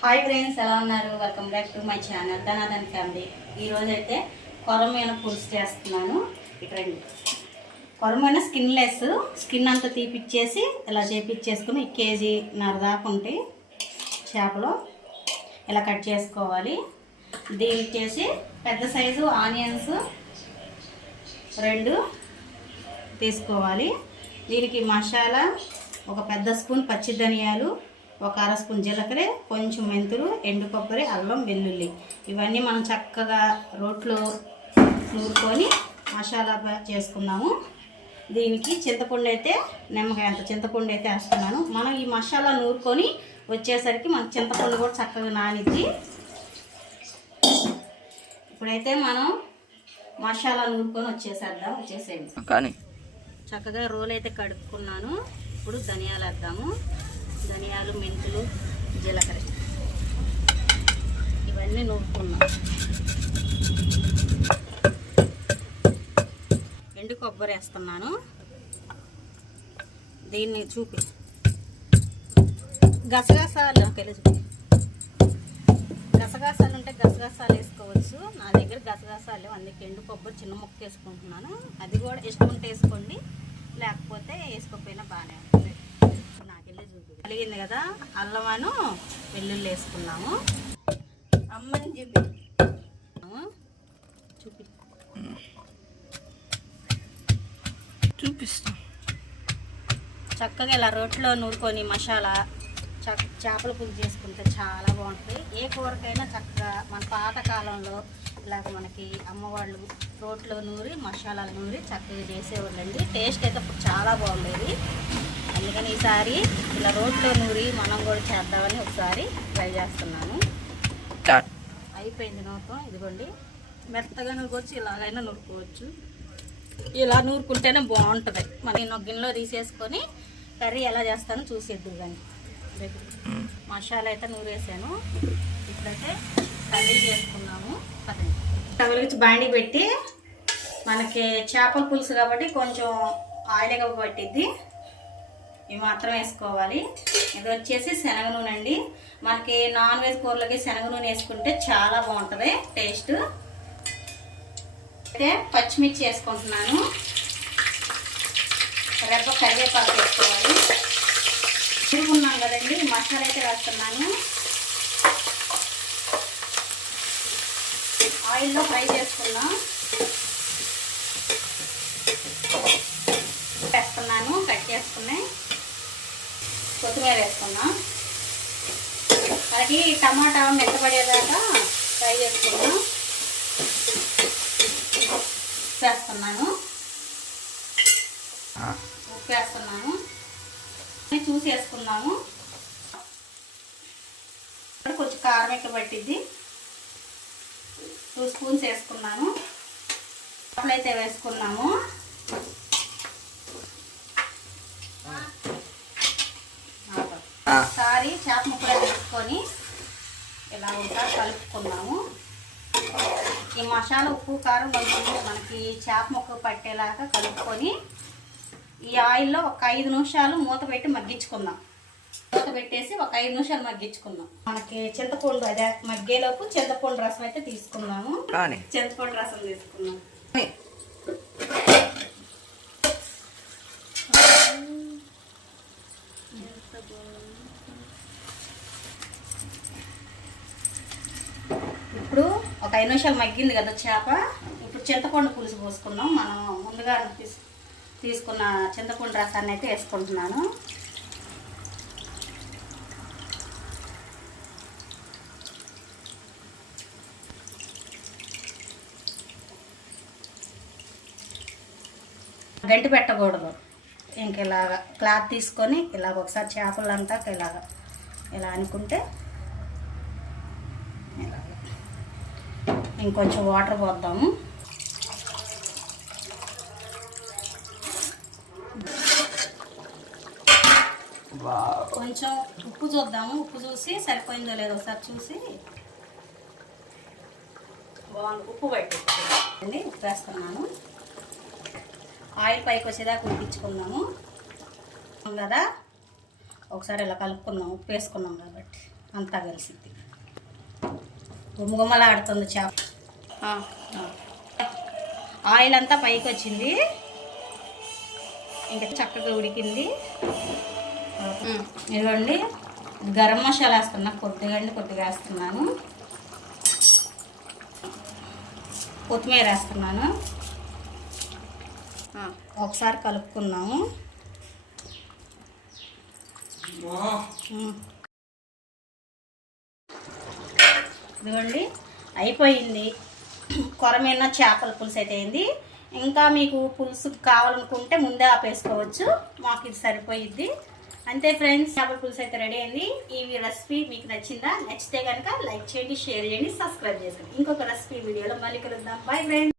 Hi friends ఎలా ఉన్నారు? Welcome back to my channel Dhanadhan family. ఈరోజు అయితే కొరమైన పులుసు చేస్తున్నాను. ఇక్కడ కొరమైన స్కిన్లెస్ స్కిన్ అంతా తీపిచ్చేసి ఇలా చేపిచ్చేసుకుని కేజీ నరదాకు ఉంటాయి చేపలు ఇలా కట్ చేసుకోవాలి. దీనికి చేసి పెద్ద సైజు ఆనియన్స్ రెండు తీసుకోవాలి. దీనికి మసాలా ఒక పెద్ద స్పూన్ పచ్చి ధనియాలు ఒక అర స్పూన్ జీలకర్ర కొంచెం మెంతులు ఎండు కొబ్బరి అల్లం వెల్లుల్లి. ఇవన్నీ మనం చక్కగా రోట్లో నూరుకొని మసాలా చేసుకున్నాము దీనికి చింతపండు అయితే నిమ్మకాయ అంత చింతపండు అయితే వేస్తున్నాను. మనం ఈ మసాలా నూరుకొని వచ్చేసరికి మనకి చింతపండు కూడా చక్కగా నానిద్ది. ఇప్పుడైతే మనం మసాలా నూరుకొని వచ్చేసేద్దాం వచ్చేసేయండి. కానీ చక్కగా రోల్ అయితే కడుక్కున్నాను. ఇప్పుడు ధనియాలు వేద్దాము. ధనియాలు మెంతులు జీలకర్ర. ఇవన్నీ నూరుకున్నాం. ఎండు కొబ్బరి వేస్తున్నాను. దీన్ని చూపి. గసగసాలు తెలుసు. గసగసాలు ఉంటే గసగసాలు వేసుకోవచ్చు. నా దగ్గర గసగసాలు లేవు, అందుకే ఎండు కొబ్బరి చిన్న ముక్క వేసుకుంటున్నాను. అది కూడా ఇష్టం ఉంటే వేసుకోండి. కలిగింది కదా అల్లమాను వెల్లుల్లి వేసుకున్నాము. అమ్మని చెప్పి. చూపి. చూపిస్తా. చక్కగా ఇలా రోట్లో నూరుకొని మసాలా చేపల పులుసు చేసుకుంటే చాలా బాగుంటుంది. ఏ కూరకైనా చక్కగా మన పాత కాలంలో ఇలాగ మనకి అమ్మవాళ్ళు రోట్లో నూరి మసాలాలు నూరి చక్కగా చేసేవాళ్ళండి. టేస్ట్ అయితే చాలా బాగుండేది. అందుకని ఈసారి ఇలా రోట్లో నూరి మనం కూడా చేద్దామని ఒకసారి ట్రై చేస్తున్నాను. అయిపోయింది నూరకం ఇదిగోండి. మెత్తగా నూరుకోవచ్చు ఇలాగైనా నూరుకోవచ్చు. ఇలా నూరుకుంటేనే బాగుంటుంది. మరి నేను గిన్నెలో తీసేసుకొని కర్రీ ఎలా చేస్తానో చూసేద్దు కానీ. మసాలా అయితే నూరేసాను. ఇప్పుడైతే కర్రీ చేసుకున్నాము. నుంచి బాండి పెట్టి మనకి చేపల పులుసు కాబట్టి కొంచెం ఆయిల్ పట్టిద్ది. ఇవి మాత్రం వేసుకోవాలి. ఇది వచ్చేసి శనగ నూనె అండి. మనకి నాన్ వెజ్ కూరలకి శనగ నూనె వేసుకుంటే చాలా బాగుంటుంది టేస్ట్. అయితే పచ్చిమిర్చి వేసుకుంటున్నాను. రెబ్బ కరివేపాకు వేసుకోవాలి. తిరుగున్నాం కదండి మసాలా అయితే వేస్తున్నాను. ఆయిల్లో ఫ్రై చేసుకున్నాం వేస్తున్నాను కట్ చేసుకున్నాయి కొత్తిమీర వేసుకున్నాం. అలాగే టమాటా మెత్తపడేదాకా ఫ్రై చేసుకున్నాం. వేస్తున్నాను ఉప్పు వేస్తున్నాను చూసి వేసుకున్నాము కొంచెం కారం ఎక్కువ పట్టిద్ది. టూ స్పూన్స్ వేసుకున్నాను. అయితే వేసుకున్నాము ఒకసారి చేప ముక్కలు వేసుకొని ఇలా ఒకసారి కలుపుకున్నాము ఈ మసాలా ఉప్పు కారం కొంచెం మనకి చేప ముక్క పట్టేలాగా కలుపుకొని ఈ ఆయిల్లో ఒక ఐదు నిమిషాలు మూత పెట్టి మగ్గించుకుందాం. మూత పెట్టేసి ఒక ఐదు నిమిషాలు మగ్గించుకుందాం. మనకి చింతపండు అదే మగ్గేలోపు చింతపండు రసం అయితే తీసుకున్నాము. కానీ చింతపండు రసం తీసుకున్నాం ఇప్పుడు ఒక ఐదు నిమిషాలు మగ్గింది కదా చేప. ఇప్పుడు చింతపండు పులుసు పోసుకున్నాం మనం ముందుగా తీసుకున్న చింతపండు రసాన్ని అయితే వేసుకుంటున్నాను. గంటి పెట్టకూడదు. ఇంక ఇలాగ క్లాత్ తీసుకొని ఇలాగ ఒకసారి చేపలంతా ఇలాగ ఇలా అనుకుంటే ఇంకొంచెం వాటర్ పోద్దాము. కొంచెం ఉప్పు చూద్దాము. ఉప్పు చూసి సరిపోయిందో లేదో ఒకసారి చూసి. బాగుంది. ఉప్పు పట్టి. అండి ఉప్పు వేస్తున్నాను. ఆయిల్ పైకి వచ్చేదాకా ఉడికించుకున్నాము. కదా? ఒకసారి ఇలా కలుపుకుందాం ఉప్పు వేసుకున్నాం కాబట్టి అంతా కలిసిద్ది. గుమగుమలాడుతుంది చేప. ఆయిల్ అంతా పైకి వచ్చింది ఇంకా చక్కగా ఉడికింది. ఇదిగోండి. గరం మసాలా వేస్తున్నా కొద్దిగా అండి కొద్దిగా వేస్తున్నాను. కొత్తిమీర వేస్తున్నాను. ఒకసారి కలుపుకున్నాము. ఇదిగోండి. అయిపోయింది. కొరమైన చేపల పులుసు అయితే అయింది. ఇంకా మీకు పులుసు కావాలనుకుంటే ముందే ఆపేసుకోవచ్చు. మాకు ఇది సరిపోయిద్ది. అంతే ఫ్రెండ్స్ చేపల పులుసు అయితే రెడీ అయింది. ఈ రెసిపీ మీకు నచ్చిందా? నచ్చితే కనుక లైక్ చేయండి షేర్ చేయండి సబ్స్క్రైబ్ చేసుకోండి. ఇంకొక రెసిపీ వీడియోలో మళ్ళీ కలుద్దాం. Bye friends.